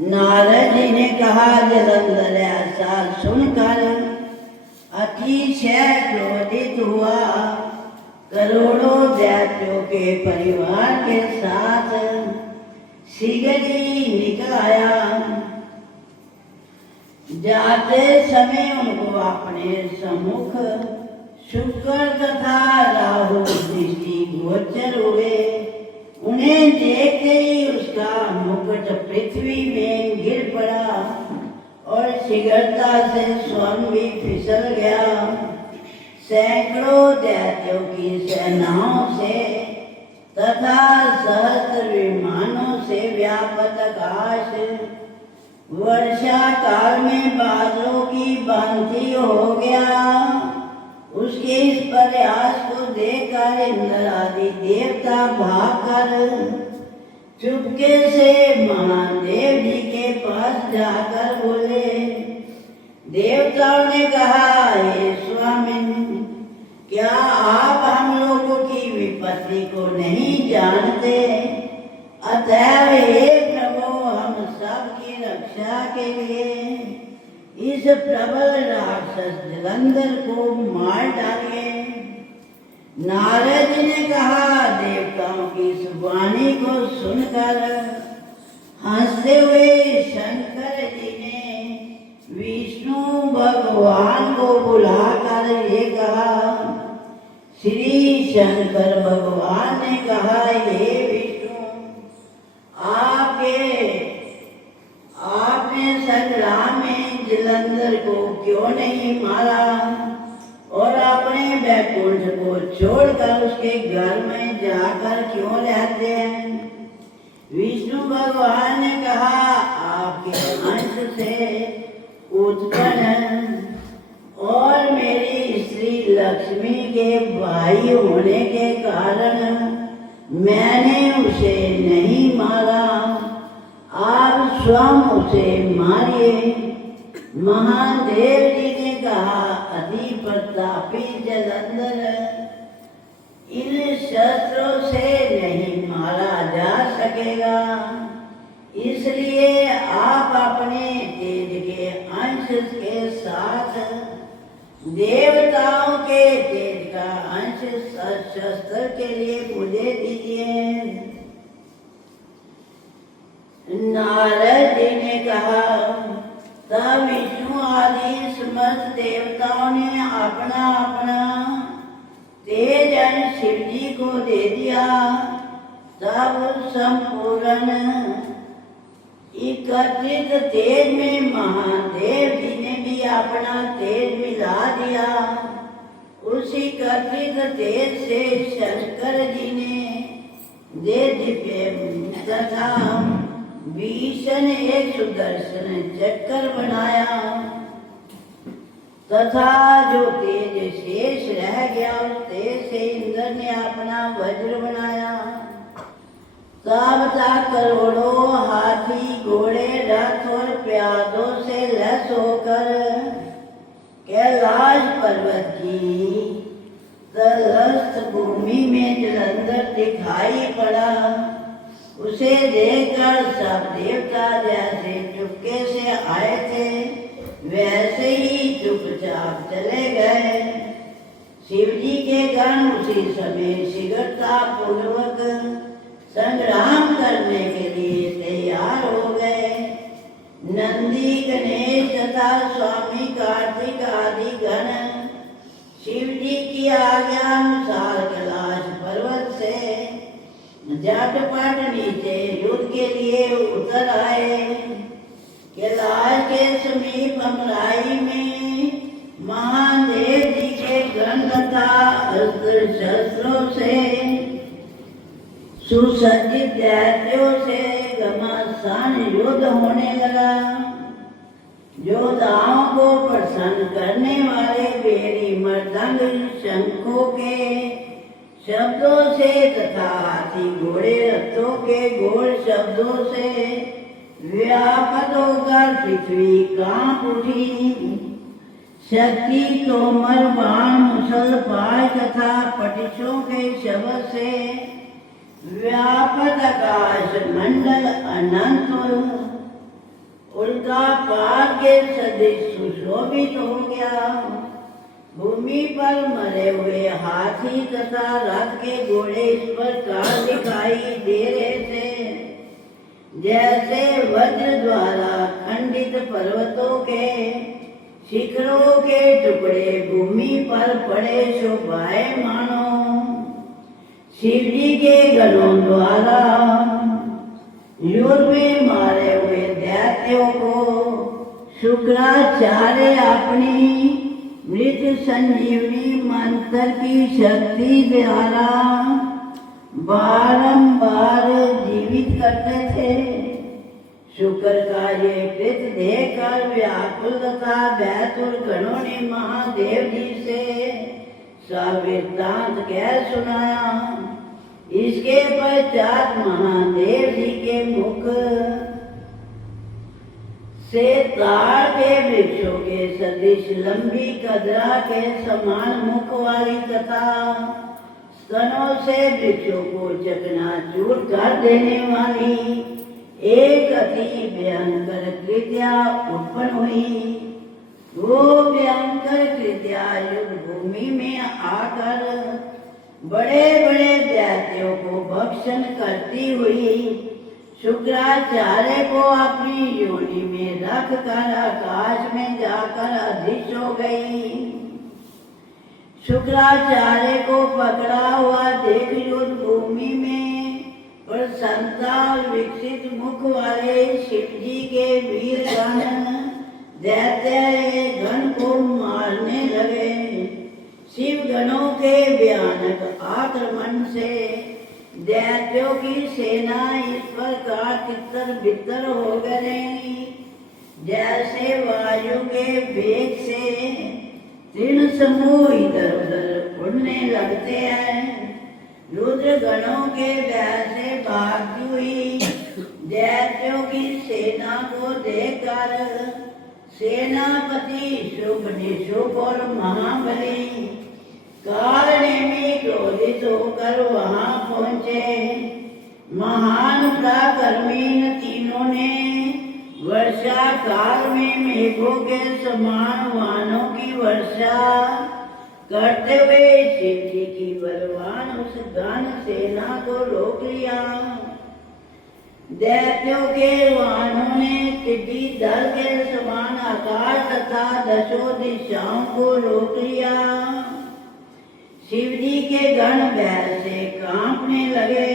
नारद जी ने कहा, जलंधर ऐसा सुनकर अतिशय क्रोधित हुआ, करोड़ों दैत्यों के परिवार के साथ शीघ्र ही निकल आया। जाते समय उनको अपने सम्मुख शुक्र तथा राहु दृष्टि गोचर हुए। उन्हें देखते ही उसका मुकुट पृथ्वी में गिर पड़ा और शीघ्रता से स्वयं भी फिसल गया। सैकड़ों दैत्यों की सेनाओं से तथा सहस्त्र विमानों से व्यापक आकाश वर्षा काल में बादलों की भांति हो गया। उसके इस प्रयास को देखकर इंद्र आदि देवता भागकर चुपके से महादेव जी के पास जाकर बोले। देवताओं ने कहा, हे स्वामी, क्या आप हम लोगों की विपत्ति को नहीं जानते? अतः हे प्रभु, हम सब की रक्षा के लिए इस प्रबल राक्षस जलंधर को मार डालिए। नारद जी ने कहा, देवताओं की इस वाणी को सुनकर हंसते हुए शंकर जी ने विष्णु भगवान को बुलाकर ये कहा। श्री शंकर भगवान ने कहा, हे विष्णु, आपने संग्राम में जलंधर को क्यों नहीं मारा और अपने बैकुंठ को छोड़कर उसके घर में जाकर क्यों रहते हैं? विष्णु भगवान ने कहा, आपके अंश से उत्पन्न और मेरी स्त्री लक्ष्मी के भाई होने के कारण मैंने उसे नहीं मारा। आप स्वयं उसे मारिए। महादेव जी ने कहा, अति प्रतापी जलंधर इन शस्त्रों से नहीं मारा जा सकेगा, इसलिए आप अपने तेज के अंश के साथ देवताओं के तेज का अंश शस्त्र के लिए मुझे दीजिए। नारद जी ने कहा, तब विष्णु आदि समस्त देवताओं ने अपना अपना तेज अंश शिव जी को दे दिया। तब संपूर्ण एकत्रित तेज में महादेव जी ने भी अपना तेज मिला दिया। उस एकत्रित तेज से शंकर जी ने दे दिव्य तथा भीषण एक सुदर्शन चक्कर बनाया। तथा जो तेज शेष रह गया उस तेज से इंद्र ने अपना वज्र बनाया। तब तक करोड़ों हाथी घोड़े रथ और प्यादों से लैस होकर कैलाश पर्वत की तलस्थ भूमि में जलंधर दिखाई पड़ा। उसे देखकर सब देवता जैसे चुपके से आए थे वैसे ही चुपचाप चले गए। शिव जी के गण उसी समय शीघ्रता पूर्वक संग्राम करने के लिए तैयार हो गए। नंदी गणेश तथा स्वामी कार्तिक आदि गण शिव जी की आज्ञा अनुसार कैलाश पर्वत से झटपट नीचे युद्ध के लिए उतर आए। कैलाश के समीप अमराई में महादेव जी के गण तथा अस्त्र शस्त्रों से सुसज्जित दैत्यों से घमासान युद्ध होने लगा। योद्धाओं को प्रसन्न करने वाले बेरी मृदंग शंखों के शब्दों से तथा हाथी घोड़े रथों के घोर शब्दों से व्यापक होकर पृथ्वी कांप उठी। शक्ति तोमर बाण मुसल पाय तथा पटिशों के शब्द से व्यापक आकाश मंडल अनंत उल्का पार के सदृश सुशोभित हो गया। भूमि पर मरे हुए हाथी तथा रथ के घोड़े इस प्रकार दिखाई दे रहे थे जैसे वज्र द्वारा खंडित पर्वतों के शिखरों के टुकड़े भूमि पर पड़े शोभायमानो। शिव जी के गणों द्वारा युद्ध में मारे हुए दैत्यों को शुक्राचार्य अपनी मृत संजीवनी मंत्र की शक्ति द्वारा बारंबार जीवित करते थे। शुक्र का ये कृत देखकर व्याकुल तथा बैतुल गणों ने महादेव जी से सवृत्तांत कह सुनाया। इसके पश्चात महादेव जी के मुख से ताड़ के वृक्षों के सदृश लंबी कदरा के समान मुख वाली तथा स्तनों से वृक्षों को चकनाचूर कर देने वाली एक अति भयंकर कृत्या उत्पन्न हुई। वो भयंकर कृत्या युद्ध भूमि में आकर बड़े बड़े दैत्यों को भक्षण करती हुई शुक्राचार्य को अपनी योनि में रख कर आकाश में जाकर अदृश्य हो गई। शुक्राचार्य को पकड़ा हुआ देख युद्ध भूमि में प्रसन्नता विकसित मुख वाले शिव जी के वीर गण दैत्य गण को मारने लगे। शिव गणों के भयानक आक्रमण से दैत्यों की सेना इस प्रकार तितर बितर हो गई जैसे वायु के वेग से तीन समूह इधर उधर उड़ने लगते हैं। रुद्र गणों के भय से भागती हुई दैत्यों की सेना को देखकर सेनापति शुभ निशुभ और महाबली कालनेमी क्रोधित होकर वहां पहुंचे। महान पराक्रमी तीनों ने वर्षा काल में मेघों के समान वानों की वर्षा करते हुए शिव जी की बलवान उस गण सेना को रोक लिया। दैत्यों के वाहनों ने टिड्डी दल के समान आकाश तथा दशों दिशाओं को रोक लिया। शिव जी के गण भय से कांपने लगे।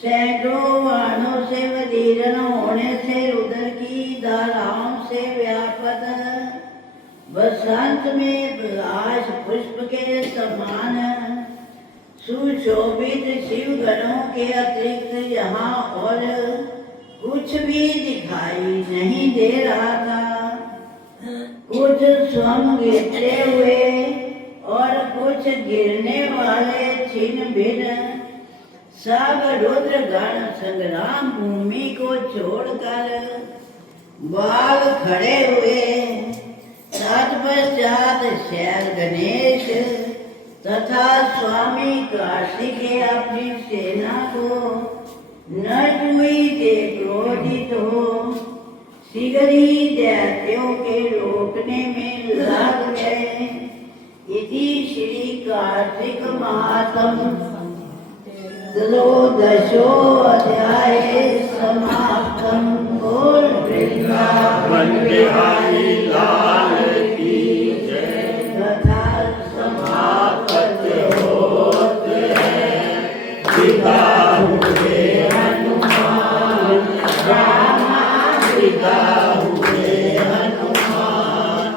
सैकड़ों वाहनों से विदीर्ण होने से रुद्र की धाराओं से व्यापक बसंत में प्रकाश पुष्प के समान सुशोभित शिव गणों के अतिरिक्त यहाँ और कुछ भी दिखाई नहीं दे रहा था। कुछ स्वयं गिरते हुए और कुछ गिरने वाले छिन्न भिन्न सब रुद्र गण संग्राम भूमि को छोड़कर बाग खड़े हुए। तत्पश्चात शैल गणेश तथा स्वामी कार्तिकेय अपनी सेना को नटुई दे क्रोधित हो शीघ्र ही दैत्यों के रोकने में लग गए। इति श्री कार्तिक महात्म त्रयोदशो अध्याय समाप्तम्। बोल वृंदावन बिहारी लाल की जय। कथा समाप्त होते हैं विदा हुए हनुमान रामा विदा हुए हनुमान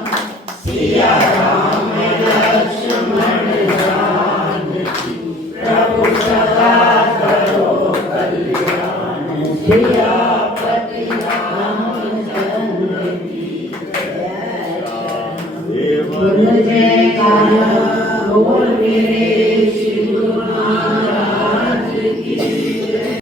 सिया राम लक्ष्मण जानकी प्रभु सदा करो कल्याण। सियापति रामचंद्र की जय। बोल जयकारा बोल मेरे